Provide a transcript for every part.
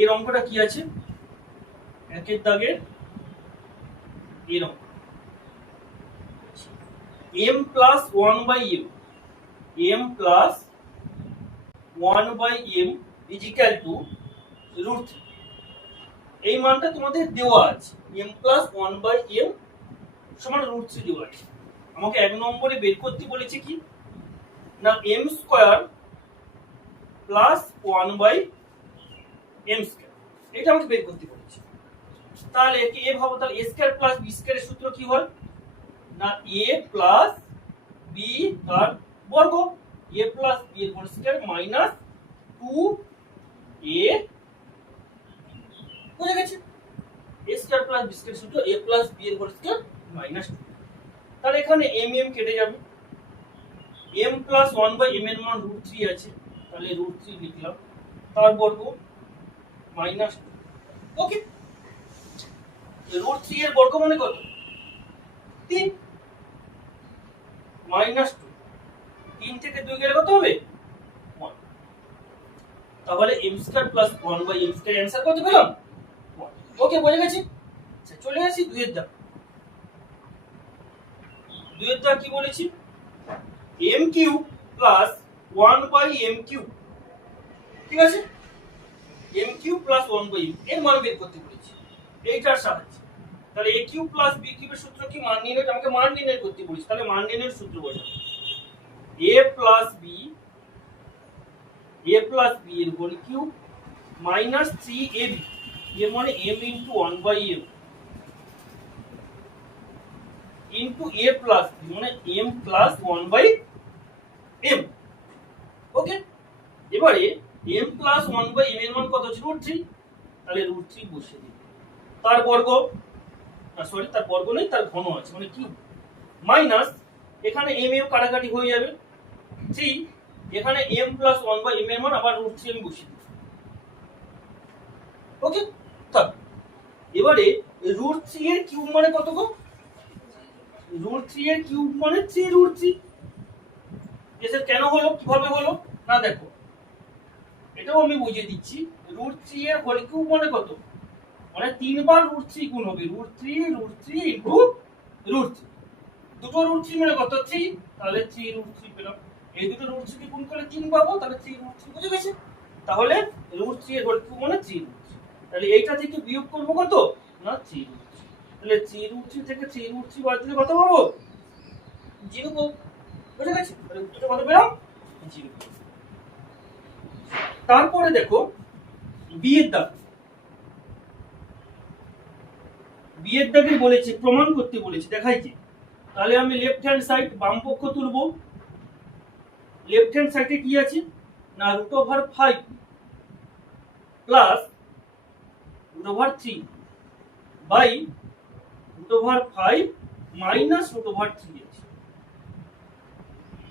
এর অঙ্কটা কি আছে? একের দাগের এর অঙ্ক m plus 1 by m plus 1 by m is equal to root 3। এই মানটা তোমাদের দেওয়া আছে, m প্লাস 1 বাই m সমান রুট 3 দেওয়া আছে। আমাকে এক নম্বরে বের করতে বলেছে কি না m square plus 1 by m square, এটা আমাকে বের করতে বলেছে। তাহলে একে a ভাবো, তাহলে a স্কয়ার প্লাস b স্কয়ারের সূত্র কি হয় না a প্লাস b তার বর্গ, a প্লাস b এর হোল স্কয়ার মাইনাস 2a, বুঝে গেছে? a স্কয়ার প্লাস b স্কয়ারের সূত্র a প্লাস b এর হোল স্কয়ার মাইনাস 2। তাহলে এখানে m কেটে যাবে, m প্লাস 1 বাই m এর মান রুট 3 আছে, তাহলে রুট 3 লিখলাম, তার বর্গ মাইনাস 2। ওকে, রুট 3 এর বর্গ মানে কত? 3 মাইনাস 2, 3 থেকে 2 গেলে কত হবে? 1। তাহলে m square plus 1 by m square answer কত পেলাম? 1। ওকে, বুঝে গেছি। আচ্ছা, চলে আসি দুইয়ের দাগ। দুইয়ের দাগ কি বলেছি? m cube plus 1 by m cube, ঠিক আছে? m cube plus 1 by m এর মান বের করতে বলেছি এইটার সাহায্যে। তাহলে a কিউব প্লাস b কিউবের সূত্র কি? মান নির্ণয়, আমাকে মান নির্ণয় করতে বলেছি, তাহলে মান নির্ণয়ের সূত্র বসাবো a প্লাস b এর হোল কিউব মাইনাস 3ab, এর মানে m into 1 by m into a plus b মানে m plus 1 by m। Okay, এবারে m প্লাস 1 বাই m এর মান কত ছিল? রুট 3, তাহলে রুট 3 বসিয়ে দিই। তার বর্গ, সরি তার বর্গ নেই, তার ঘন আছে মানে কিউব, মাইনাস এখানে m এও কাটাকাটি হয়ে যাবে 3, এখানে m প্লাস 1 বাই m এর মান আবার রুট 3 আমি বসিয়ে দিই। ওকে, থাক। এবারে রুট 3 এর কিউব মানে কত গো? রুট 3 এর কিউব মানে 3 রুট 3। এসে কেন হলো, কিভাবে হলো না দেখো, এটাও আমি বুঝিয়ে দিচ্ছি। রুট 3 এর হোল কিউব মানে কত? মানে 3 বার রুট 3 গুণ হবে, রুট 3 ইনটু রুট 3। দুটো রুট 3 মানে কত? 3, তাহলে 3 রুট 3 পেলাম। এই দুটো রুট 3 কে গুণ করলে 3 পাবো, তাহলে 3 রুট 3, বুঝে গেছে? তাহলে রুট 3 এর হোল কিউব মানে 3 রুট 3। তাহলে এইটা থেকে বিয়োগ করব কত না 3 রুট 3। তাহলে 3 রুট 3 থেকে 3 রুট 3 বাদ দিলে কত পাবো? 0 পাবো, বুঝে গেছে? তাহলে উত্তরটা কত পেলাম? 0। তারপরে দেখো বি এর দাগ। বি এর দাগে বলেছে প্রমাণ করতে বলেছে, দেখাইছে। তাহলে আমি লেফট হ্যান্ড সাইড বাম পক্ষ তুলব। লেফট হ্যান্ড সাইডে কি আছে না root over 5 plus root over 3 by root over 5 minus root over 3 আছে,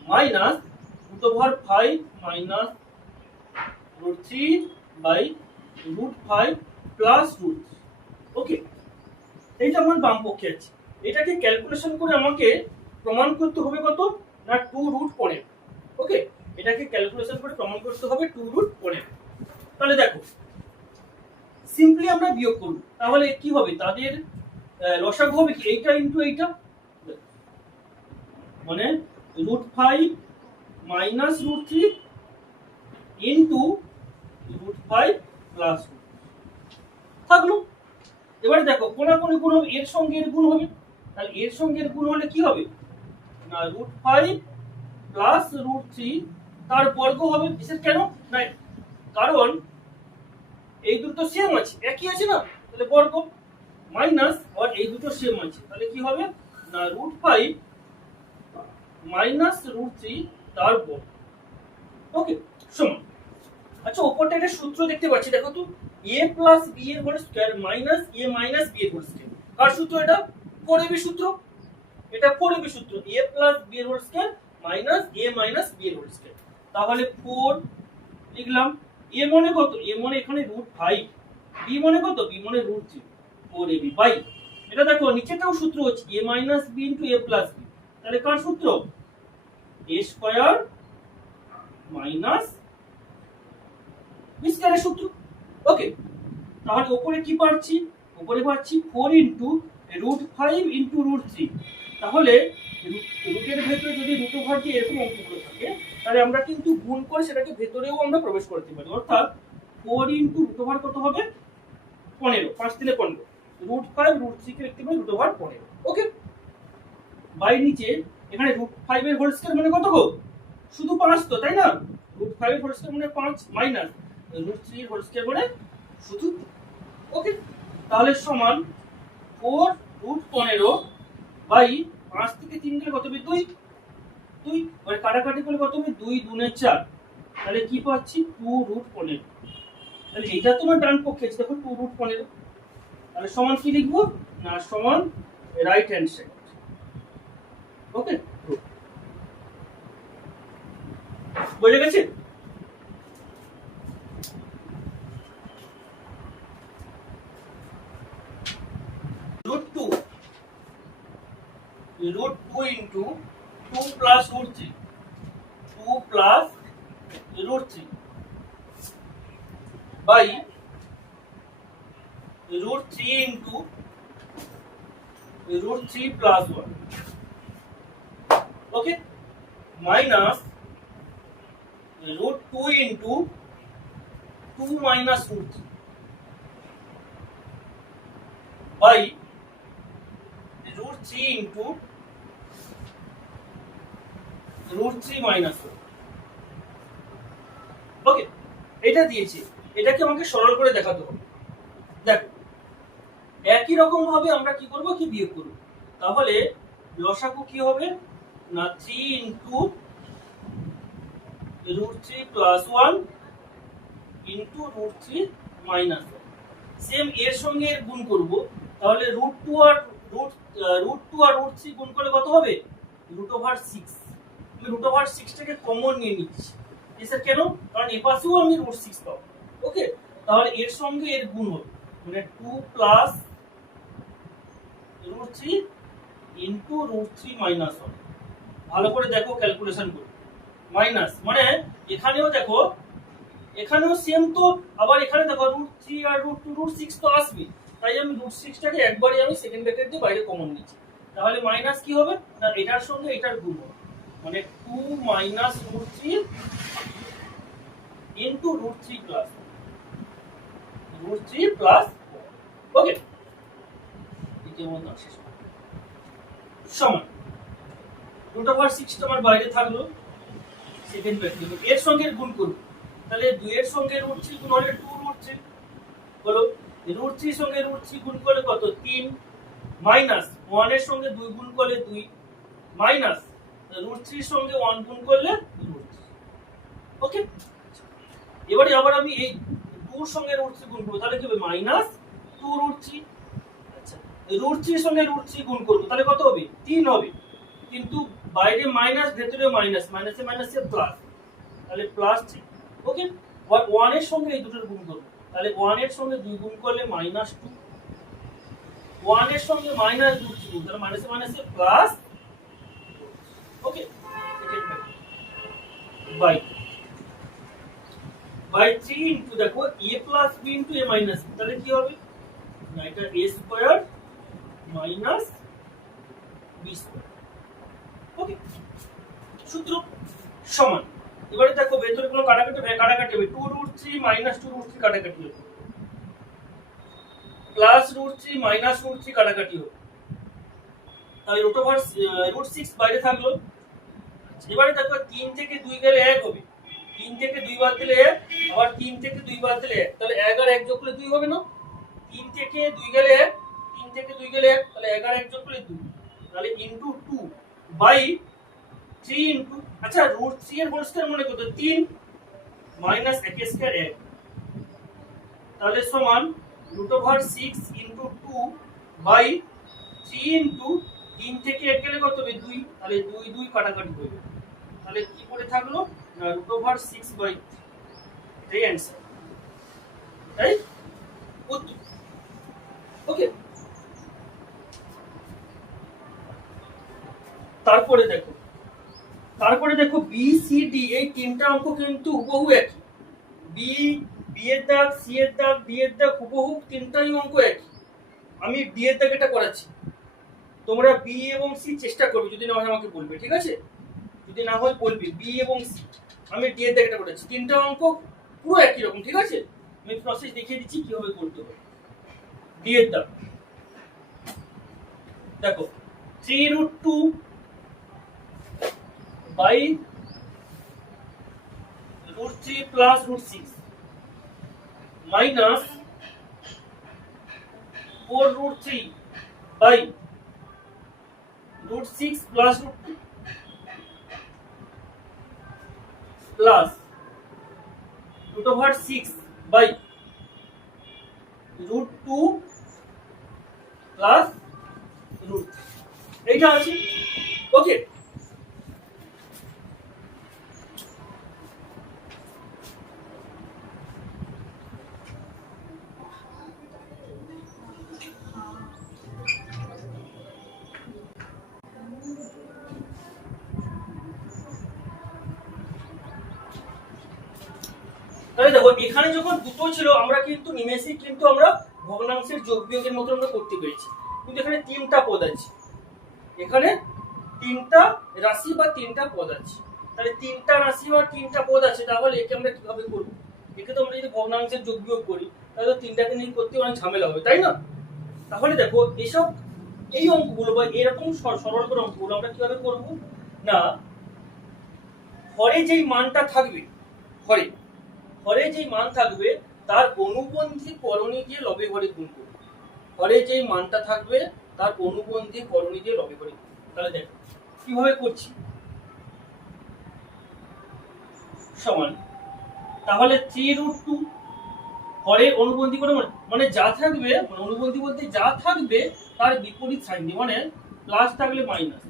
minus root over 5 minus root 3 by root 5 plus root 3। Okay, এইটা আমার বাম পক্ষে আছে। এটাকে ক্যালকুলেশন করে আমাকে প্রমাণ করতে হবে কত না 2 রুট 15। ওকে, এটাকে ক্যালকুলেশন করে প্রমাণ করতে হবে 2 রুট 15। তাহলে দেখো সিম্পলি আমরা বিয়োগ করব, তাহলে কি হবে? তাদের লসাগু হবে কি এইটা ইনটু এইটা, মানে root 5 minus root 3 into root 5 plus থাকলো। এবারে দেখো কোনাকুনি গুণ হবে, এর সঙ্গে এর গুণ হবে, তাহলে এর সঙ্গে এর গুণ হলে কি হবে না রুট 5 প্লাস রুট 3 তার বর্গ হবে। এসব কেন না, কারণ এই দুটো সেম আছে, একই আছে না, তাহলে বর্গ মাইনাস, আর এই দুটো সেম আছে, তাহলে কি হবে না রুট 5 মাইনাস রুট 3 তার বর্গ। ওকে, সমান। আচ্ছা, উপরটা একটা সূত্র দেখতে পাচ্ছি, দেখো তো a প্লাস b এর whole square minus a minus b এর হোল স্কয়ার। কার সূত্র এটা? 4ab সূত্র। এটা 4ab সূত্র, a প্লাস b এর whole square minus a minus b এর হোল স্কয়ার। তাহলে 4 লিখলাম। a মানে কত? a মানে এখানে রুট 5, b মানে কত? b মানে রুট 3, 4ab বাই এটা দেখো নিচেটাও সূত্র হচ্ছে a minus b into a plus b। তাহলে কার সূত্র? a স্কয়ার মাইনাস b স্কয়ারের সূত্র। ওকে, তাহলে ওপরে কি পাচ্ছি? ওপরে পাচ্ছি 4 ইন্টু √5 ইন্টু √3। তাহলে রুটের ভেতরে যদি রুট ওভার দিয়ে এরকম অঙ্কগুলো থাকে, তাহলে আমরা কিন্তু গুণ করে সেটাকে ভেতরেও আমরা প্রবেশ করতে পারি। অর্থাৎ 4 ইন্টু রুট ওভার কত হবে? 15, 5 দিলে 15, √5 √3 কে লিখতে পারি √ 15। ওকে, বাই নিচে এখানে √5 এর হোল স্কয়ার মানে কত গো? শুধু 5 তো, তাই না? √5 এর হোল স্কয়ার মানে 5 মাইনাস √3 এর হোল স্কয়ার মানে শুধু। ওকে, তাহলে সমান 4 √15 বাই 5 থেকে 3 গেলে কত হবে? 2 2, মানে কাটাকাটি করলে কত হবে? 2 2 4, তাহলে কি পাচ্ছি? 2 √15। তাহলে এইটা তোমার ডান পক্ষে আছে, দেখো 2 √15। তাহলে সমান কি লিখবো? না সমান রাইট হ্যান্ড সাইড। ওকে, বুঝে গেছে? √2 into 2 plus √3, 2 plus √3 by √3 into √3 plus 1। Okay, minus √2 into 2 minus √3 by √3 into √3 minus 1। Okay, এটা দিয়েছি, এটাকে আমাকে সরল করে দেখাতে হবে। দেখো, একই রকম ভাবে আমরা কি করব? কি বিয়োগ করব। তাহলে লসাগু কি হবে? না 3 into √3 plus 1 into √3 minus 1। Same এর সঙ্গে এর গুণ করব, তাহলে √2 আর √3 গুণ করলে কত হবে? √6। আমি √6 টাকে কমন নিয়ে নিচ্ছি। স্যার কেন? কারণ এই পাশেও আমি √6 পাবো। ওকে, তাহলে এর সঙ্গে এর গুণ হবে, মানে 2 প্লাস √3 ইন্টু √3 মাইনাস 1। ভালো করে দেখো, ক্যালকুলেশন করো। মাইনাস মানে এখানেও দেখো, এখানেও সেম তো, আবার এখানে দেখো √3 আর √2 √6 তো আসবে, তাই আমি √6 টাকে একবারে আমি সেকেন্ড ব্র্যাকেট দিয়ে বাইরে কমন নিচ্ছি। তাহলে মাইনাস কি হবে? না এটার সঙ্গে এটার গুণ হবে, মানে 2 মাইনাস √3 ইন্টু √3 প্লাস √3 প্লাস। ওকে, দ্বিতীয় মত শেষ সমান √6 টা আমার বাইরে থাকলো, সেকেন্ড ব্র্যাকেট এর সঙ্গে গুণ করব। তাহলে 2 এর সঙ্গে √3 গুণ হলে 2 √3 হলো, √3 সঙ্গে √3 গুণ করলে কত? 3, মাইনাস 1 এর সঙ্গে 2 গুণ করলে 2, মাইনাস √3 সঙ্গে 1 গুণ করলে √3। ওকে, এবারে আবার আমি এই 2 এর সঙ্গে √3 গুণ করব, তাহলে কি হবে? মাইনাস 2 √3। আচ্ছা, √3 সঙ্গে √3 গুণ করব, তাহলে কত হবে? 3 হবে, কিন্তু বাইরে মাইনাস ভেতরে মাইনাস, মাইনাসে মাইনাসে প্লাস, তাহলে প্লাস 3। ওকে, 1 এর সঙ্গে এই দুটোর গুণ করব, তাহলে 1 এর সঙ্গে 2 গুণ করলে মাইনাস 2, 1 এর সঙ্গে মাইনাস 2 গুণ, তাহলে মাইনাসে মাইনাসে প্লাস। ওকে, বাই 3 ইনটু দেখো a plus b into a minus b, তাহলে কি হবে? না এটা a square minus b square. Okay, সূত্র সমান। এবারে দেখো ভেতরে কোনো কাটাকাটি হবে, 2 √3 মাইনাস 2 √3 কাটাকাটি হবে, প্লাস √3 মাইনাস √3 কাটাকাটি হবে, তাহলে √6 বাইরে থাকলো। এবারে দেখো 3 থেকে 2 গেলে 1 হবে, 3 থেকে 2 বাদ দিলে 1, আবার 3 থেকে 2 বাদ দিলে 1, তাহলে 1 আর 1 যোগ করলে 2 হবে না? 3 থেকে 2 গেলে 1, 3 থেকে 2 গেলে 1, তাহলে 1 আর 1 যোগ করলে 2, তাহলে ইনটু 2 বাই 3 ইনটু, আচ্ছা √3 এর হোল স্কয়ার মানে কত? 3 মাইনাস 1 স্কয়ার 1, তাহলে সমান √6 ইনটু 2 বাই 3 ইনটু 3 থেকে 1 গেলে কত হবে? 2, তাহলে 2 2 কাটাকাটি হবে, তাহলে কি পড়ে থাকলো? না √6 বাই 3, এটাই অ্যানসার, তাই উত্তর। ওকে, তারপরে দেখো বি সি ডি এই তিনটা অঙ্ক কিন্তু হুবহু একই। বি ডি এর দাগ, সি এর দাগ, ডি এর দাগ হুবহু তিনটাই অঙ্ক একই। আমি ডি এর দাগ এটা করাচ্ছি, তোমরা বি এবং সি চেষ্টা করবে, যদি না হয় আমাকে বলবে, ঠিক আছে? যদি না হয় বলবি বি এবং সি। আমি ডি এর দাগ এটা করেছি, তিনটা অঙ্ক পুরো একই রকম, ঠিক আছে? আমি প্রসেস দেখিয়ে দিচ্ছি কিভাবে করতে হবে। ডি এর দাগ দেখো, 3√2 by √3 plus √6 minus 4√3 by √6 plus √2 plus √6 by √2 plus √3। এইটা আছে, ওকে? তাহলে দেখো, এখানে যখন দুটো ছিল আমরা কিন্তু নিমেষেই কিন্তু আমরা ভগ্নাংশের যোগ বিয়োগের মতো আমরা করতে পেরেছি, কিন্তু এখানে তিনটা পদ আছে, এখানে তিনটা রাশি বা তিনটা পদ আছে। তাহলে তিনটা রাশি বা তিনটা পদ আছে, তাহলে একে আমরা কিভাবে করব? একে তো আমরা যদি ভগ্নাংশের যোগ বিয়োগ করি তাহলে তো তিনটাকে নিয়ে করতে অনেক ঝামেলা হবে, তাই না? তাহলে দেখো, এসব এই অঙ্কগুলো বা এরকম সরল করে অঙ্কগুলো আমরা কিভাবে করব না, হরে যেই মানটা থাকবে, হরে যেই মান থাকবে তার অনুবন্ধী করণী দিয়ে লবে হরে গুণ করব। হরে যেই মানটা থাকবে তার অনুবন্ধী করণী দিয়ে লবে হরে গুণ। তাহলে দেখো কিভাবে করছি, সমান, তাহলে 3√2 হরের অনুবন্ধী করে মানে যা থাকবে, মানে অনুবন্ধী বলতে যা থাকবে তার বিপরীত সাইন দিয়ে, মানে প্লাস থাকলে মাইনাস,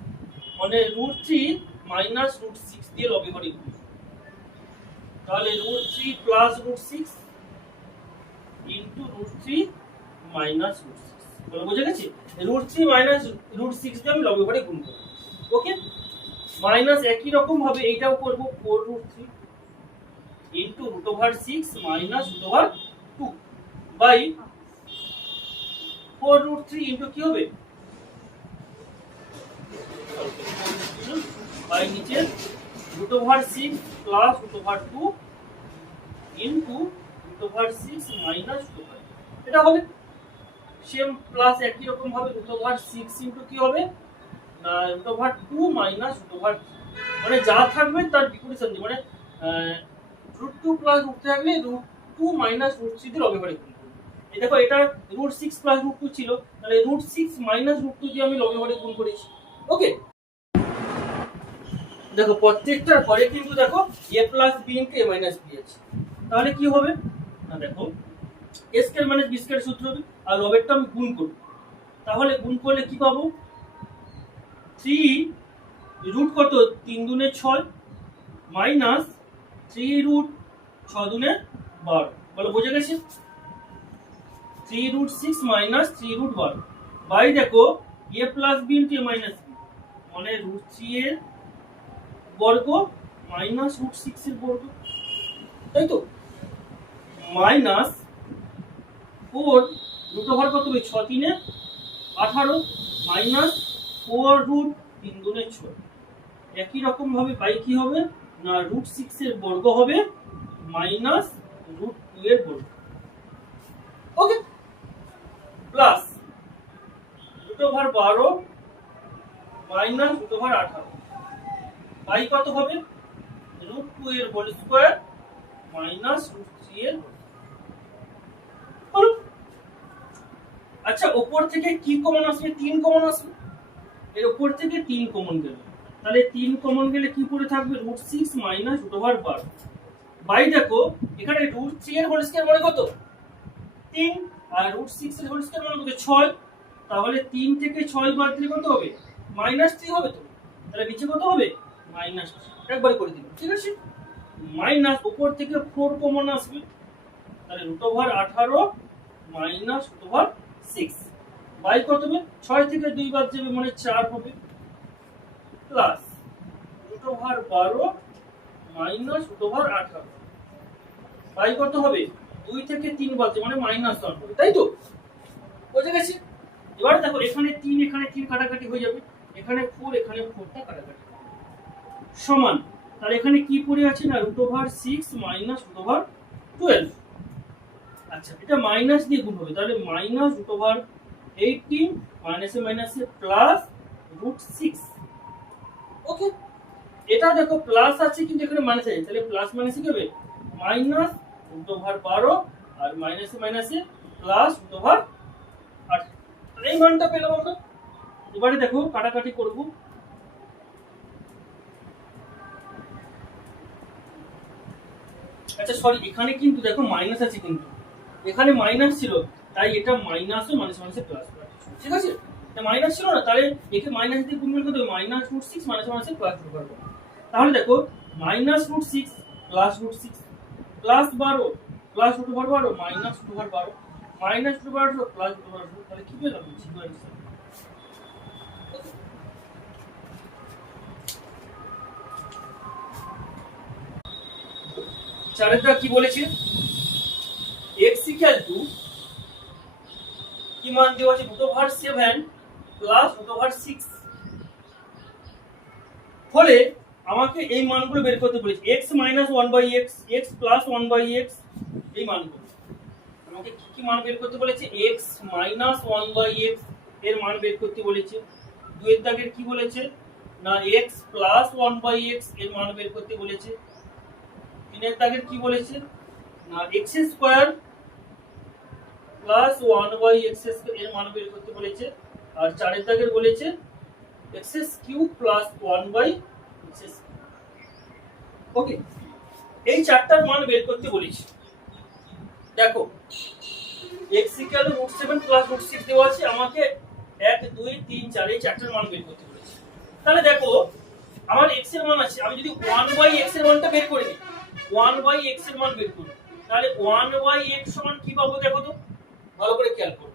মানে √3 মাইনাস √6 দিয়ে লবে হরে গুণ। তাহলে √3 প্লাস √6 ইনটু √3 মাইনাস √6, বলে বুঝে গেছি? √3 মাইনাস √6 দিয়ে আমি লবে হরে গুণ করব, ওকে? মাইনাস একই রকম ভাবে এইটাও করব, 4√3 ইনটু √6 মাইনাস √2 বাই 4√3 ইনটু কি হবে, বাই নিচে √6 প্লাস √2 ইনটু √6 মাইনাস √2, এটা হবে সেম প্লাস একই রকম ভাবে √6 ইনটু কি হবে না √2 মাইনাস √3, মানে যা থাকবে তার বিপরীত সাইন, মানে √2 প্লাস √3 থাকলে √2 মাইনাস √3 দিয়ে লবে হরে গুণ করব। এই দেখো, এটা √6 প্লাস √2 ছিল, তাহলে √6 মাইনাস √2 দিয়ে আমি লবে হরে গুণ করেছি, ওকে? দেখো প্রত্যেকটার হরে কিন্তু দেখো a plus b into a minus b আছে, তাহলে কি হবে না, দেখো a square minus b square সূত্র হবে, আর লবেরটা আমি গুণ করব। তাহলে গুণ করলে কি পাবো, 3 রুট কত, 3 দুনে 6 মাইনাস 3 রুট 6 দুনে 12, বলো বুঝে গেছে? 3√6 মাইনাস 3 রুট 12 বাই দেখো a plus b into a minus b, মানে √3 এর বর্গ মাইনাস √6 এর বর্গ, তাই তো? মাইনাস 4 রুট ওভার কত হবে, 6 3 18 মাইনাস 4 রুট 3 দুনে 6, একই রকম ভাবে বাই কি হবে না √6 এর বর্গ হবে মাইনাস √2 এর বর্গ, ওকে? প্লাস √12 মাইনাস √18 বাই কত হবে √2 এর হোল স্কয়ার মাইনাস √3 এর হোল। আচ্ছা, উপর থেকে কি কমন আসবে, 3 কমন আসবে, এর উপর থেকে 3 কমন গেল, তাহলে 3 কমন গেলে কি পড়ে থাকবে, √6 মাইনাস √12 বাই দেখো এখানে √3 এর হোল স্কয়ার মানে কত, 3, আর √6 এর হোল স্কয়ার মানে কত, 6, তাহলে 3 থেকে 6 বাদ দিলে কত হবে, -3 হবে। তো তাহলে নিচে কত হবে, -3, একবারে করে দিলাম, ঠিক আছে? মাইনাস উপর থেকে 4 কমন আসবে, তাহলে √18 মাইনাস √6 বাই কত হবে, 6 থেকে 2 বাদ যাবে মানে 4 হবে, প্লাস √12 মাইনাস √18 বাই কত হবে, 2 2 থেকে 3 বাদছে মানে -1 হবে, তাই তো? বুঝে গেছি? এবারে দেখো এখানে 3 কাটাকাটি হয়ে যাবে, এখানে 4 এখানে 4টা কাটাকাটি সমান। তাহলে এখানে কি পড়ে আছে না √6 -√12। আচ্ছা, এটা মাইনাস দিয়ে গুণ হবে, তাহলে -√18 মাইনাসে মাইনাসে +√6। ওকে, এটা দেখো প্লাস আছে কিন্তু এখানে মাইনাস আছে, তাহলে প্লাস মাইনাসে কি হবে -√12 আর মাইনাসে মাইনাসে +√8। এই মানটা পেলাম আমরা। এবারে দেখো কাটাকাটি করব, আচ্ছা সরি এখানে কিন্তু দেখো মাইনাস আছে, কিন্তু এখানে মাইনাস ছিল তাই এটা মাইনাস ও মাইনাস মাইনাসে প্লাস, ঠিক আছে? এটা মাইনাস ছিল না, তাহলে একে মাইনাস দিয়ে গুণ করতে হবে, -√6 মাইনাস মাইনাসে +√12। তাহলে দেখো -√6 +√6 +12 +√12 -√12 -√12 +√12, তাহলে কি পেলাম? চারেরটা কি বলেছে? x কি মান দেওয়া আছে √7 +√6। ফলে আমাকে এই মানগুলো বের করতে বলেছে, x - 1/x, x + 1/x, এই মানগুলো আমাকে কি মান বের করতে বলেছে? x - 1/x এর মান বের করতে বলেছে। 2 এর দাগের কি বলেছে না x + 1/x এর মান বের করতে বলেছে। 3 এর দাগের কি বলেছে না x² + 1/x² এর মান বের করতে বলেছে। আর 4 এর দাগের বলেছে x³ + 1/x²। ওকে, এই চারটার মান বের করতে বলেছি। দেখো x √7 + √6 দেওয়া আছে, আমাকে 1 2 3 4 এই চারটার মান বের করতে বলেছে। তাহলে দেখো আমার x এর মান আছে, আমি যদি 1/x এর মানটা বের করে নিই, 1/x এর মান বের করি, তাহলে 1/x সমান কি পাবো দেখো তো, ভালো করে খেয়াল করো।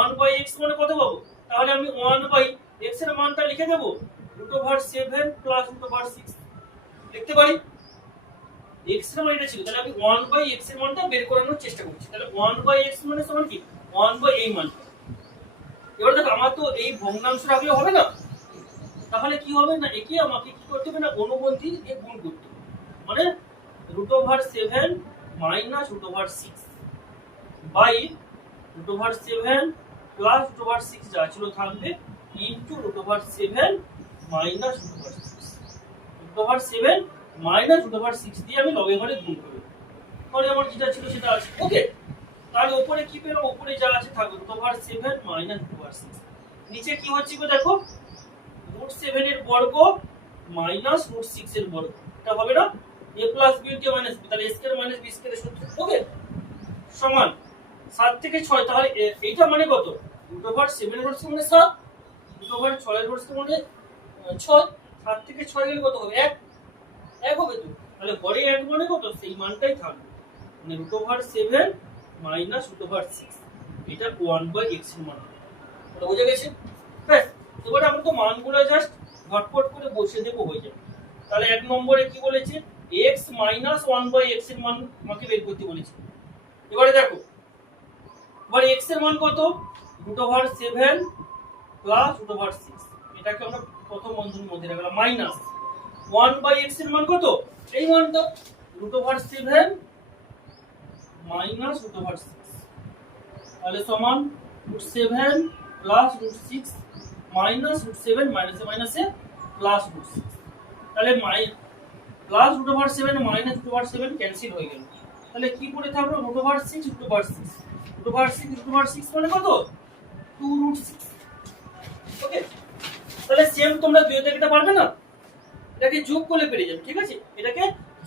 1/x মানে কত পাবো? তাহলে আমি 1/x এর মানটা লিখে দেব √7 + √6 লিখতে পারি। x এর মান এটা ছিল, তাহলে আমি 1/x এর মানটা বের করানোর চেষ্টা করছি। তাহলে 1/x মানে সমান কি 1/, এই মান। এবার দেখো আমার তো এই ভগ্নাংশ রাখলে হবে না, তাহলে কি হবে না একে আমাকে কি করতে হবে না অনুবন্ধী দিয়ে গুণ করতে হবে, মানে √7 - √6 বাই √7 + √6 যা ছিল থাকবে ইনটু √7 - √6। √7 - √6 দিয়ে আমি লবে ঘরে গুণ করব, তাহলে আমার যেটা ছিল সেটা আছে। ওকে, তাহলে উপরে কি পেলাম? উপরে যা আছে থাকবে √7 - √6। নিচে কি হচ্ছে গো দেখো √7 এর বর্গ -√6 এর বর্গ, এটা হবে না a + b * -b, তাহলে a² - b² এর সূত্র। ওকে, সমান 7 থেকে 6, তাহলে এইটা মানে কত? √7 এর হোল মানে 7, √6 এর হোল মানে 6, 7 থেকে 6 গেলে কত হবে? 1 হবে তো, তাহলে ঘরে 1 মানে কত? সেই মানটাই থাকবে, মানে √7 - √6, এটা 1/x এর মান। এটা বুঝে গেছে? ব্যাস, এবারে আমরা তো মানগুলো জাস্ট ঘটপট করে বসিয়ে দেব, হয়ে যাবে। তাহলে 1 নম্বরে কি বলেছে? x - 1/x এর মান আমাকে বের করতে বলেছে। এবারে দেখো এবার x এর মান কত? √7 + √6, এটাকে আমরা প্রথম বন্ধনীর মধ্যে রাখলাম, মাইনাস 1/x এর মান কত? এই মানটা √7 - √6, তাহলে সমান √7 + √6 -√7 মাইনাসে মাইনাসে +√6, তাহলে +√7 -√7 ক্যান্সেল হয়ে গেল, তাহলে কি পড়ে থাকলো √6 √6 √6 মানে কত? 2√6। ওকে, তাহলে সেম তোমরা দুই থেকে এটা পারবে না, এটাকে যোগ করলে পেরে যাবে, ঠিক আছে? এটাকে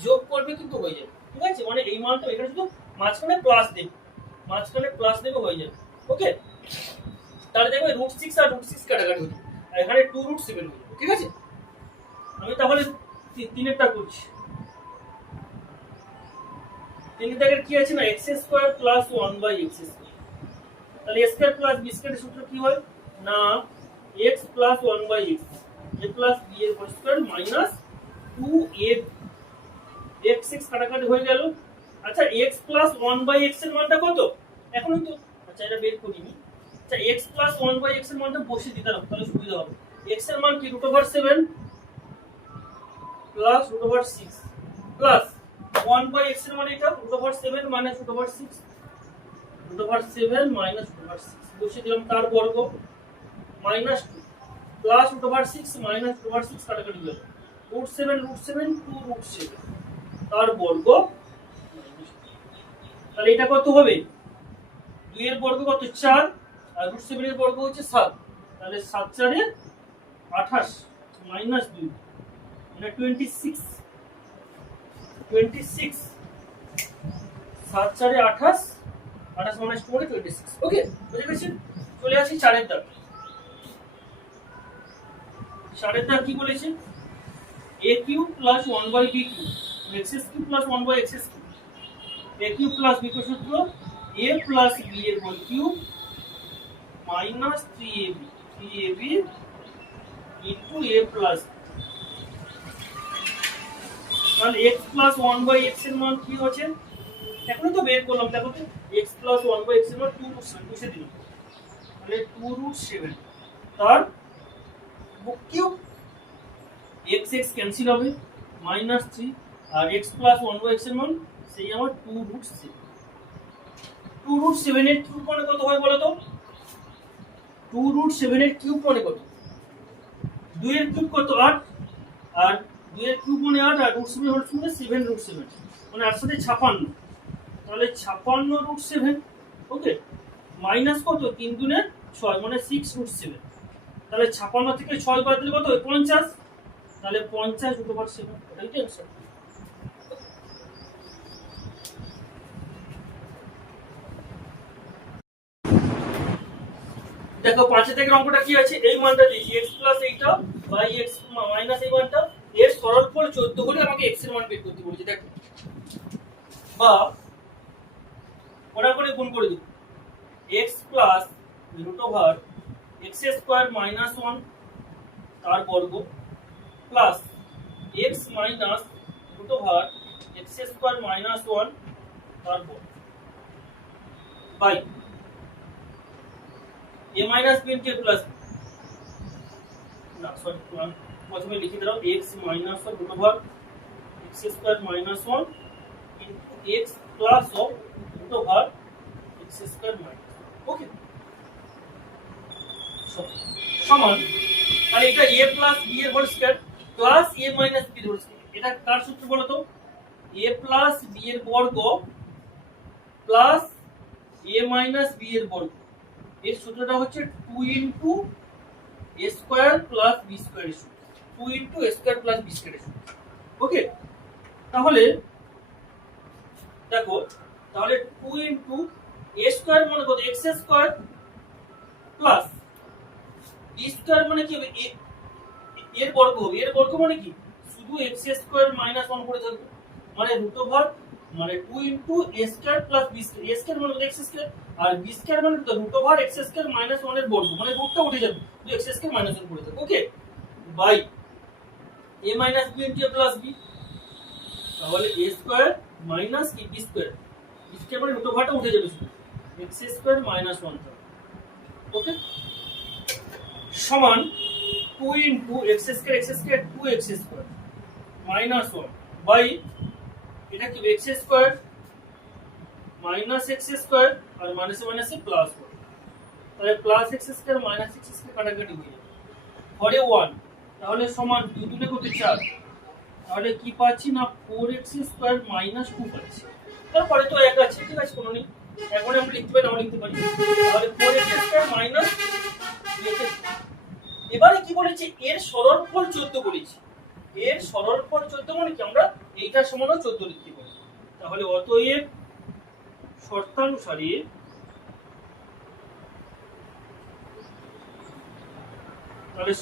যোগ করবে কিন্তু হয়ে যাবে, ঠিক আছে? মানে এই মানটা এখানে শুধু মাঝখানে প্লাস দেবে, হয়ে যাবে। ওকে, তাহলে দেখবে √6 আর √6 কাটাকাটি হচ্ছে, আর এখানে 2√7 হয়ে যাবে, ঠিক আছে? আমি তাহলে 3এরটা করছি। 3 এর কি আছে না x² + 1/x², তাহলে a² + b² এর সূত্র কি হয় না x + 1/x, a + b এর হোল স্কয়ার -2a, x কাটাকাটি হয়ে গেল, আচ্ছা x প্লাস 1/x এর মানটা কত এখনো তো, আচ্ছা এটা বের করিনি। আচ্ছা x প্লাস 1/x এর মানটা বসিয়ে দিতে হবে তাহলে সুবিধা হবে। x এর মান কি √7 প্লাস √6 প্লাস 1/x এর মান এটা √7 মাইনাস √6 √7 মাইনাস √6 বসিয়ে দিলাম, তার বর্গ মাইনাস 2 প্লাস √6 মাইনাস √6 কাটাকাটি হয়ে গেল, √7 2 √7 তার বর্গ। তাহলে এটা কত হবে, 2 এর বর্গ কত 4 আর √7 এর বর্গ হচ্ছে 7, তাহলে 7 4 এ 28 মাইনাস 2 এটা 26 7 4 এ 28 28 মাইনাস 2 26। ওকে বুঝে গেছেন। চলে আসি 4 এর দাগ। 4 এর দাগ কি বলেছে, a cube plus 1/b cube x cube plus 1/x cube a cube plus b এর সূত্র a প্লাস b এর whole cube minus 3ab into a plus, তাহলে x প্লাস 1/x এর মান কি হচ্ছে এখনই তো বের করলাম, দেখো তো x প্লাস 1/x এর মান 2√7 বসে দিলাম, তাহলে 2√7 তার কিউব x x ক্যান্সেল হবে মাইনাস 3 আর x প্লাস 1/x এর মান সেই আমার 2√7। 2√7 এর কিউব মানে কত হয় বলো তো, 2√7 এর কিউব মানে কত, 2 এর কিউব কত 8 আর 2 এর কিউব মানে 8 আর √7 হোল মানে 7√7 মানে 8 সাথে 56, তাহলে 56√7। ওকে মাইনাস কত 3 গুণে 6 মানে 6√7, তাহলে 56 থেকে 6 বাদ দিলে কত হয় 50, তাহলে 50√7 এটাই তো आंसर। দেখো 5 থেকে অঙ্কটা কি আছে, এই মানটা লিখি x প্লাস এইটা বাই x মাইনাস এই মানটা এর সরলফল 14 হলে আমাকে x এর মান বের করতে বলেছে। দেখো বা ওটা করে গুণ করে দিই, x plus √x square minus 1 তার বর্গ plus x minus √x square minus 1 তার বর্গ by a minus b into a plus না সরি প্রথমে লিখে দাও x minus √x square minus 1 into x plus √x square minus. Okay সমান, আর এটা a প্লাস b এর whole square plus a minus b এর হোল স্কয়ার, এটা কার সূত্র বলো তো, a প্লাস b এর বর্গ প্লাস a মাইনাস b এর বর্গ, এর সূত্রটা হচ্ছে 2 into a square plus b square এর সূত্র, 2 into a square plus b square এর সূত্র। ওকে তাহলে দেখো, তাহলে 2 ইনটু a স্কয়ার মানে কত x square plus b square মানে কি হবে এর বর্গ হবে, এর বর্গ মানে কি শুধু x স্কয়ার মাইনাস 1 করে থাকবে মানে √, মানে 2 into a square plus b square, a square মানে x স্কয়ার আর b স্কয়ার মানে তো √x স্কয়ার মাইনাস 1 এর বর্গ মানে রুটটা উঠে যাবে, তো x স্কয়ার মাইনাস 1 করে থাকবে। Okay bye a minus b into a plus b, তাহলে a স্কয়ার মাইনাস কি b স্কয়ার, b স্কয়ার মানে √টা উঠে যাবে শুধু x স্কয়ার মাইনাস 1। ওকে সমান 2 into x square 2x square minus 1 by এটা কি x square minus x square আর মাইনাসে মাইনাসে প্লাস 1, তাহলে plus x square minus x square কাটাকাটি হয়ে যাবে পরে 1, তাহলে সমান 2 2 কত 4, তাহলে কি পাচ্ছি না 4x স্কয়ার মাইনাস 2 পাচ্ছি, তারপরে তো এক আছে ঠিক আছে কোনো নেই, এখন আমরা লিখতে পারি নাও লিখতে পারি, তাহলে 4x স্কয়ার মাইনাস 2x। এবারে কি বলেছে এর সরলফল 14 বলেছি, এর সরলফল 14 মানে কি আমরা এইটার সমানও 14 লিখতে পারি, তাহলে অতএব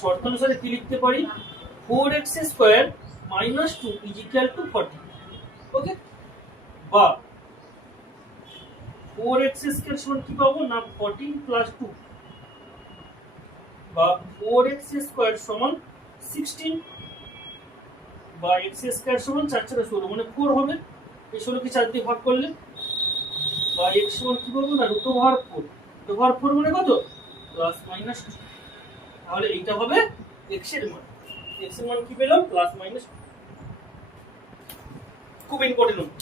শর্তানুসারে কি লিখতে পারি 4x square minus 2 is equal two 40। ওকে বা 4x স্কয়ার সমান কি পাবো না 14 প্লাস 2 বা 4x স্কয়ার সমান 16 বা x স্কয়ার সমান 4 4 16 মানে 4 হবে, এই 16 কে 4 দিয়ে ভাগ করলে বা x সমান কি পাবো না √4 √4 মানে কত প্লাস মাইনাস। তাহলে এইটা হবে x এর মান। x এর মান কি পেলাম প্লাস মাইনাস। খুব ইম্পর্টেন্ট।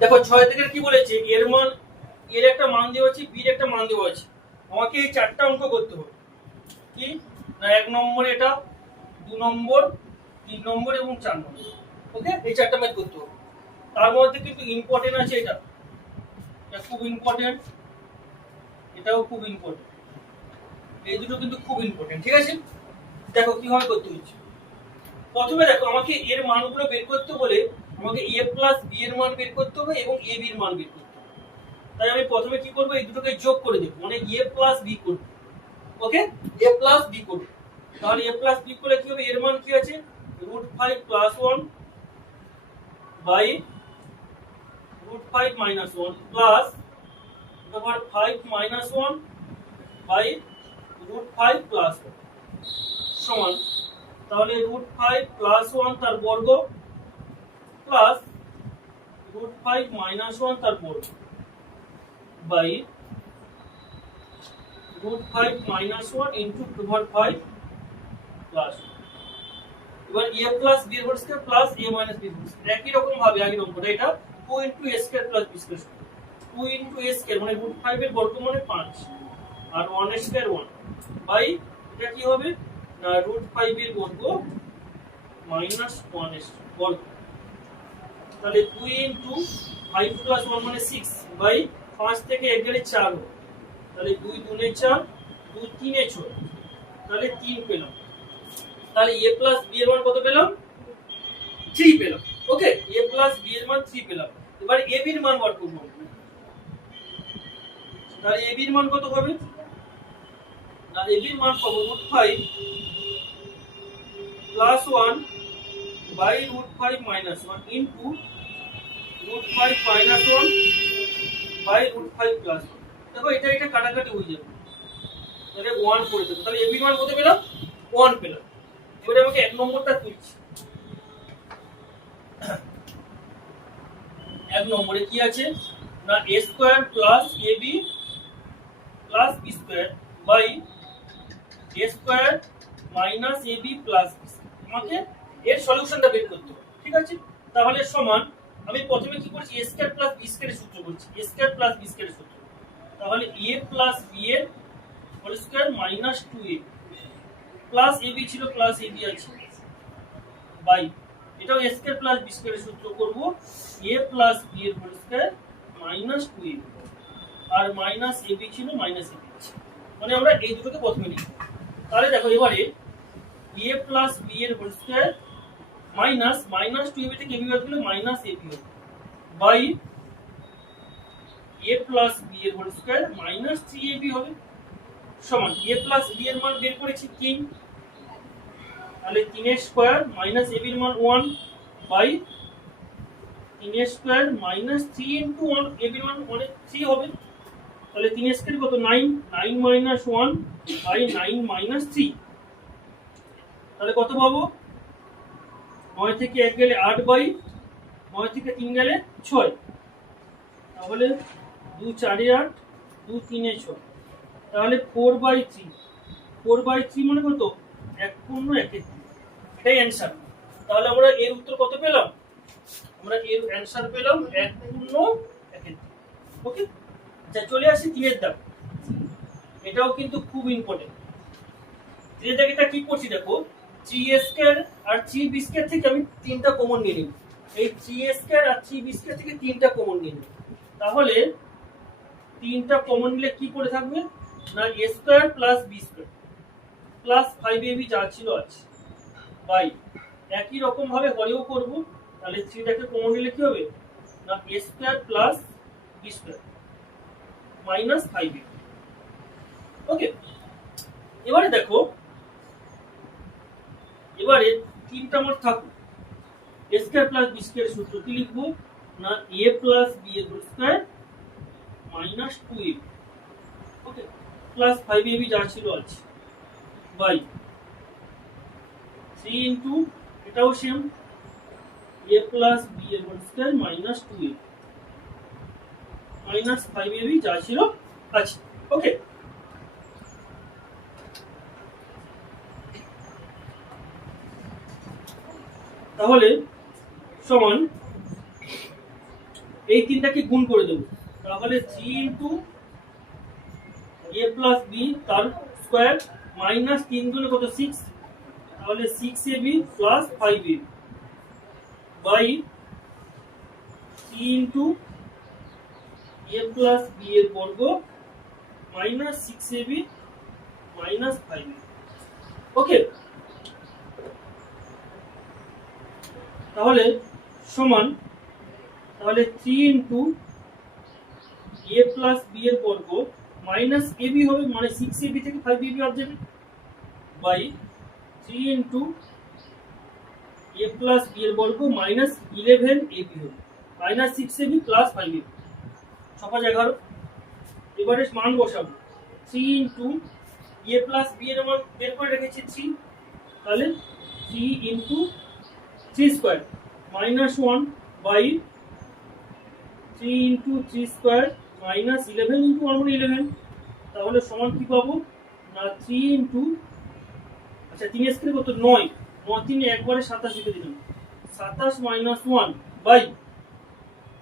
দেখো 6 থেকে কি বলেছে এর মান, এর একটা মান দেওয়া আছে, বি এর একটা মান দেওয়া আছে। আমাকে এই চারটা অঙ্ক করতে হবে। কি না 1 নম্বর এটা, 2 নম্বর, 3 নম্বর এবং 4 নম্বর। ওকে, এই চারটা ম্যাথ করতে হবে। তার মধ্যে কিন্তু ইম্পর্টেন্ট আছে এটা খুব ইম্পর্টেন্ট, এটাও খুব ইম্পর্টেন্ট, এই দুটো কিন্তু খুব ইম্পর্টেন্ট। ঠিক আছে, দেখো কিভাবে করতে হচ্ছে। প্রথমে দেখো আমাকে এর মানগুলো বের করতে বলে আমাকে a প্লাস b এর মান বের করতে হবে এবং a b এর মান বের করতে হবে। তাই আমি প্রথমে কি করব, এই দুটোকে যোগ করে দেব, মানে a প্লাস b করব। ওকে, a প্লাস b করব। তাহলে a প্লাস b করলে কি হবে, এর মান কি আছে √5 প্লাস 1 বাই √5 মাইনাস 1 প্লাস তারপর 5 মাইনাস 1 বাই √5 প্লাস 1 সমান, তাহলে √5 প্লাস 1 তার বর্গ প্লাস √5 মাইনাস 1 তার বর্গ বাই √5 মাইনাস 1 ইনটু 2/5 প্লাস। এবার a প্লাস b এর whole square plus a minus b এর হোল স্কয়ার একই রকম ভাবে আগের অঙ্কটা, এটা 2 into a square plus b square, 2 into a square মানে √5 এর বর্গ মানে 5 আর 1 এর স্কয়ার 1 বাই এটা কি হবে না √5 এর বর্গ মাইনাস 1 এর বর্গ। তাহলে 2 ইনটু 5 প্লাস 1 মানে 6 বাই 5 থেকে 1 গেলে 4 হবে, তাহলে 2 2 4 2 3 6, তাহলে 3 পেলাম। তাহলে a প্লাস b এর মান কত পেলাম 3 পেলাম। ওকে, a প্লাস b এর মান 3 পেলাম। এবার a b এর মান বার করব। তাহলে a b এর মান কত হবে না a b এর মান পাবো √5 plus 1 by √5 minus 1 into √5 minus 1 by √5 plus 1। দেখো এটা এটা কাটাকাটি হয়ে যাবে, তাহলে 1 করে দেব। তাহলে a b এর মান কত পেলাম 1 পেলাম। এবারে আমাকে 1 নম্বরটা তুলছি। 1 নম্বরে কি আছে না a square plus ab plus b square by a square minus ab plus b। আমাকে এর সলিউশনটা বের করতে হবে। ঠিক আছে, তাহলে সমান আমি প্রথমে কি করছি a স্কয়ার প্লাস b স্কয়ারের সূত্র করছি, a স্কয়ার প্লাস b স্কয়ারের সূত্র। তাহলে a প্লাস b এর whole square minus 2a plus ab ছিল প্লাস ab আছে বাই এটাও a স্কয়ার প্লাস b স্কয়ারের সূত্র করব, a প্লাস b এর হোল স্কয়ার মাইনাস 2a আর মাইনাস ab ছিল মাইনাস ab আছে, মানে আমরা এই দুটোকে প্রথমে লিখব। তাহলে দেখো এবারে a প্লাস b এর whole square minus minus 2ab থেকে ab বাদ দিলে মাইনাস ab হবে বাই a প্লাস b এর হোল স্কয়ার মাইনাস 3ab হবে সমান a প্লাস b এর মান বের করেছি 3, তাহলে 3 এর স্কয়ার মাইনাস ab এর মান 1 বাই 3 এর স্কয়ার মাইনাস 3 ইনটু 1 ab এর মান 3 হবে, তাহলে 3 এর স্কয়ার কত 9, 9 মাইনাস 1 বাই 9 মাইনাস 3, তাহলে কত পাবো 9 থেকে 1 গেলে 8 বাই 9 থেকে 3 গেলে 6, তাহলে 2 4 এ 8 2 3 এ 6, তাহলে 4/3, 4/3 মানে কত 1 পূর্ণ 1 এর 3, এটাই অ্যানসার। তাহলে আমরা এর উত্তর কত পেলাম, আমরা এর অ্যানসার পেলাম 1 পূর্ণ 1 এর 3। ওকে, যা চলে আসি 3 এর দাগ, এটাও কিন্তু খুব ইম্পর্টেন্ট। 3 এর দাগ এটা কি করছি দেখো 3a স্কয়ার আর 3b স্কয়ার থেকে আমি 3টা কমন নিয়ে নেব, এই 3a স্কয়ার আর 3b স্কয়ার থেকে 3টা কমন নিয়ে নেব। তাহলে 3টা কমন নিলে কি পড়ে থাকবে না a square plus b square plus 5ab যা ছিল আছে বাই একই রকম ভাবে হরেও করব। তাহলে 3টাকে কমন নিলে কি হবে না a square plus b square minus 5ab। Okay, এবারে দেখো এবারে 3টা আমার থাকুক, a স্কয়ার প্লাস b স্কয়ারের সূত্র কি লিখবো না a প্লাস b এর whole square minus 2ab, okay, plus 5ab যা ছিল আছে বাই 3 ইন্টু এটাও সেম a প্লাস b এর whole square minus 2a minus 5ab যা ছিল আছে। ওকে, তাহলে সমান এই তিনটাকে গুণ করে দেব, তাহলে 3 ইন্টু a প্লাস b তার স্কয়ার মাইনাস 3 গুণে কত 6, তাহলে 6ab plus 5ab by 3 into a plus b এর বর্গ মাইনাস 6ab মাইনাস 5ab। ওকে, তাহলে সমান, তাহলে 3 ইন্টু a প্লাস b এর বর্গ মাইনাস ab হবে, মানে 6ab থেকে 5ab বাদ যাবে, by 3 into a plus b এর বর্গ মাইনাস 11ab হবে, মাইনাস 6ab প্লাস 5ab 6×11। এবারে মান বসাবো, 3 ইন্টু a প্লাস b এর মান বের করে রেখেছি 3, তাহলে 3 into 3 square minus 1 by 3 into 3 square minus 11 into 1 মানে 11, তাহলে সমান কি পাবো না 3 ইন্টু, আচ্ছা 3 স্কয়ার কত 9, 9 3 একবারে 27 লিখে দিলাম, 27 মাইনাস 1 বাই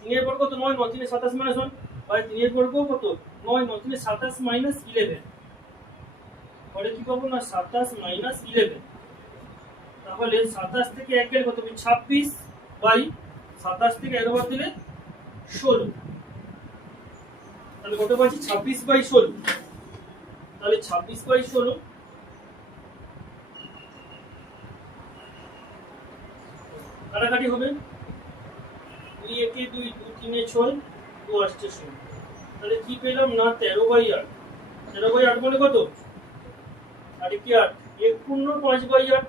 3 এর বর্গ কত 9, 9 3 27 মাইনাস 1 বাই 3 এর বর্গ কত 9, 9 3 27 মাইনাস 11, পরে কি পাবো না 27 মাইনাস 11, তাহলে 27 থেকে 1 গেলে কত হবে 26 বাই 27 থেকে 11 বাদ দিলে 16, তাহলে কত পাচ্ছি 26 বাই 16, তাহলে 26 বাই 16 কাটাকাটি হবে, 2 1 2 2 3 6 2 8 16, তাহলে কি পেলাম না 13 বাই 8, 13 বাই 8 মানে কত 8 কি 8 1 পূর্ণ 5 বাই 8,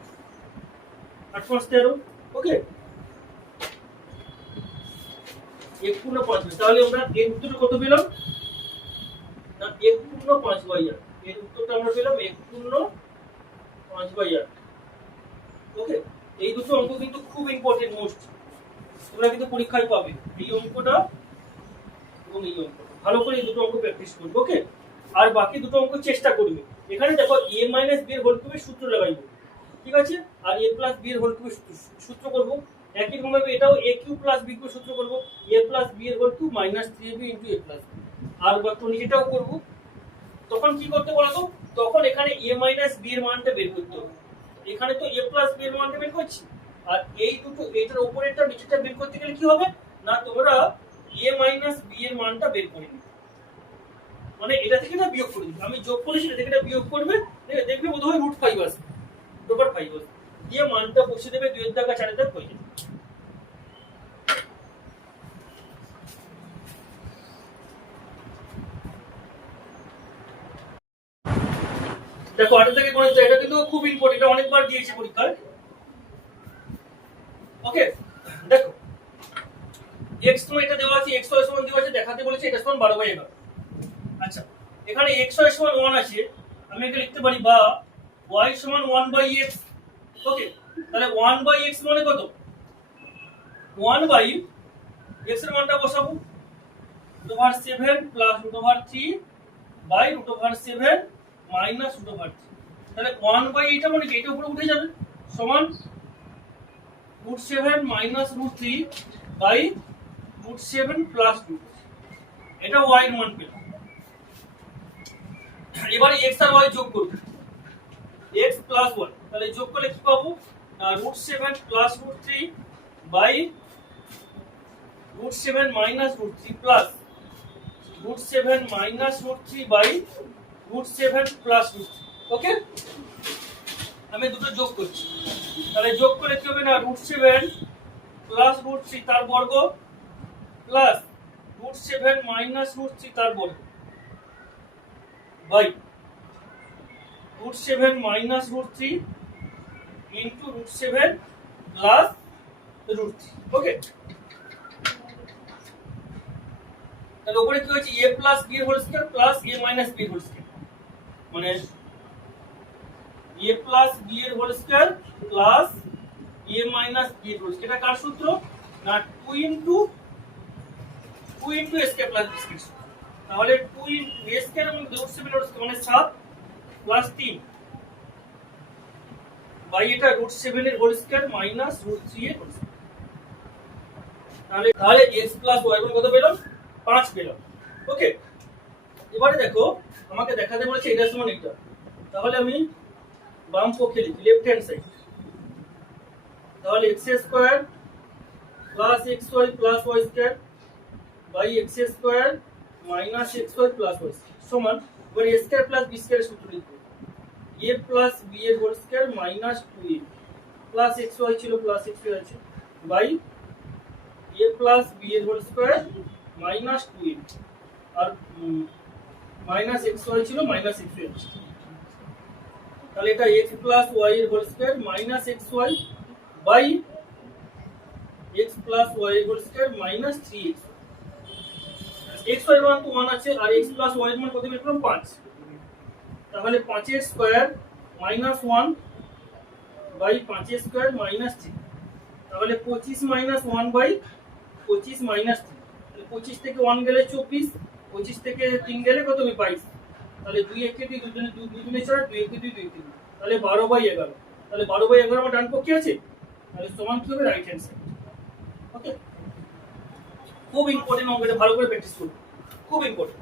8 5 13। ওকে, 1 পূর্ণ 5, তাহলে আমরা এর উত্তর কত পেলাম না 1 পূর্ণ 5 বাই 8, এর উত্তরটা আমরা পেলাম 1 পূর্ণ 5 বাই 8। ওকে, এই দুটো অঙ্ক কিন্তু খুব ইম্পর্টেন্ট, মোস্ট, তোমরা কিন্তু পরীক্ষায় পাবে এই অঙ্কটা এবং এই অঙ্কটা, ভালো করে এই দুটো অঙ্ক প্র্যাকটিস করবে। ওকে, আর বাকি দুটো অঙ্ক চেষ্টা করবে। এখানে দেখো a মাইনাস b এর হোল কিউবের সূত্র লাগাইবো, ঠিক আছে, আর a প্লাস b এর হোল কিউবের সূত্র করব, একই রকম ভাবে এটাও a cube plus b cube সূত্র করব, a প্লাস b এর whole cube minus 3ab into a plus b, আর বাকি নিচেটাও করব। তখন কি করতে বলো তো, তখন এখানে a মাইনাস b এর মানটা বের করতে হবে, এখানে তো a প্লাস b এর মানটা বের করছি, আর এই দুটো এটার উপরেরটা নিচেরটা বের করতে গেলে কি হবে না তোমরা a মাইনাস b এর মানটা বের করে নিবে, মানে এটা থেকে না বিয়োগ করে দিবে, আমি যোগ করেছি এটা থেকে বিয়োগ করবে, দেখবে বোধহয় √5 আসবে, √5 আসবে, দিয়ে মানটা বসিয়ে দেবে 2 এর দাগ 4 এর দাগ হয়ে যাবে। দেখো 8 থেকে কোন এটা কিন্তু খুব ইম্পর্টেন্ট, এটা অনেকবার দিয়েছে পরীক্ষায়। ওকে, দেখো x তো এটা দেওয়া আছে, x y সমান দেওয়া আছে, দেখাতে বলেছে এটা সমান 12/11। আচ্ছা, এখানে x y সমান 1 আছে, আমি এটা লিখতে পারি বা y সমান 1/x। ওকে, তাহলে 1/x মানে কত 1/x এর মানটা বসাবো √7 প্লাস √3 বাই √7 মাইনাস √3, তাহলে 1/, এটা মানে কি এটা উপরে উঠে যাবে, সমান √7 মাইনাস √3 বাই √7 প্লাস √3, এটা y এর মান পেলাম। এবারে x আর y যোগ করব, x প্লাস 1, তাহলে যোগ করলে কি পাবো √7 plus √3 by √7 minus √3 plus √7 minus √3 by √7 plus √3। Okay, আমি দুটো যোগ করছি, তাহলে যোগ করে কি হবে না √7 প্লাস √3 তার বর্গ প্লাস √7 মাইনাস √3 তার বর্গ by √7 minus √3 into √7 plus √3। Okay, তাহলে উপরে কি হচ্ছে a প্লাস b এর whole square plus a minus b এর হোল স্কয়ার, মানে a প্লাস b এর whole square plus a minus b এর হোল স্কয়ার। এটা কার সূত্র? না 2 into a square plus b square. তাহলে 2 ইনটু a স্কয়ার এবং √7 হোল স্কয়ার মানে 7 প্লাস 3 বাই এটা √7 এর হোল স্কয়ার মাইনাস √3 এর হোল স্কয়ার। তাহলে x প্লাস y এর কত পেলাম? 5 পেলাম। ওকে, এবারে দেখো আমাকে দেখাতে বলেছে এটা সমান এটা। তাহলে আমি বাম পক্ষে লিখি, লেফট হ্যান্ড সাইড। তাহলে x square plus xy plus y square by x square minus xy plus y সমান, এবার a square plus b square এর সূত্র লিখব। a প্লাস b এর whole square minus 2a plus xy ছিল plus xy আছে by a plus b এর whole square minus 2a আর মাইনাস xy ছিল মাইনাস xy আছে। তাহলে এটা x প্লাস y এর whole square minus xy by x plus y এর whole square minus 3x। x এর মান তো 1 আছে আর x প্লাস y এর মান কত বের করলাম? 5। তাহলে 5 এর স্কয়ার মাইনাস 1 বাই 5 এর স্কয়ার মাইনাস 3। তাহলে 25 মাইনাস 1 বাই 25 মাইনাস 3। তাহলে 25 থেকে 1 গেলে 24, 25 থেকে 3 গেলে কত হবে? 22। তাহলে 2 1 কে 2 দুজনে 2 দুজনে 4, 2 1 কে 2 2 3। তাহলে 12 বাই 11। তাহলে 12 বাই 11 আমার ডান পক্ষে আছে। তাহলে সমান কি হবে? Right hand side. ওকে, খুব ইম্পর্টেন্ট অঙ্ক, এটা ভালো করে প্র্যাকটিস করুন, খুব ইম্পর্টেন্ট।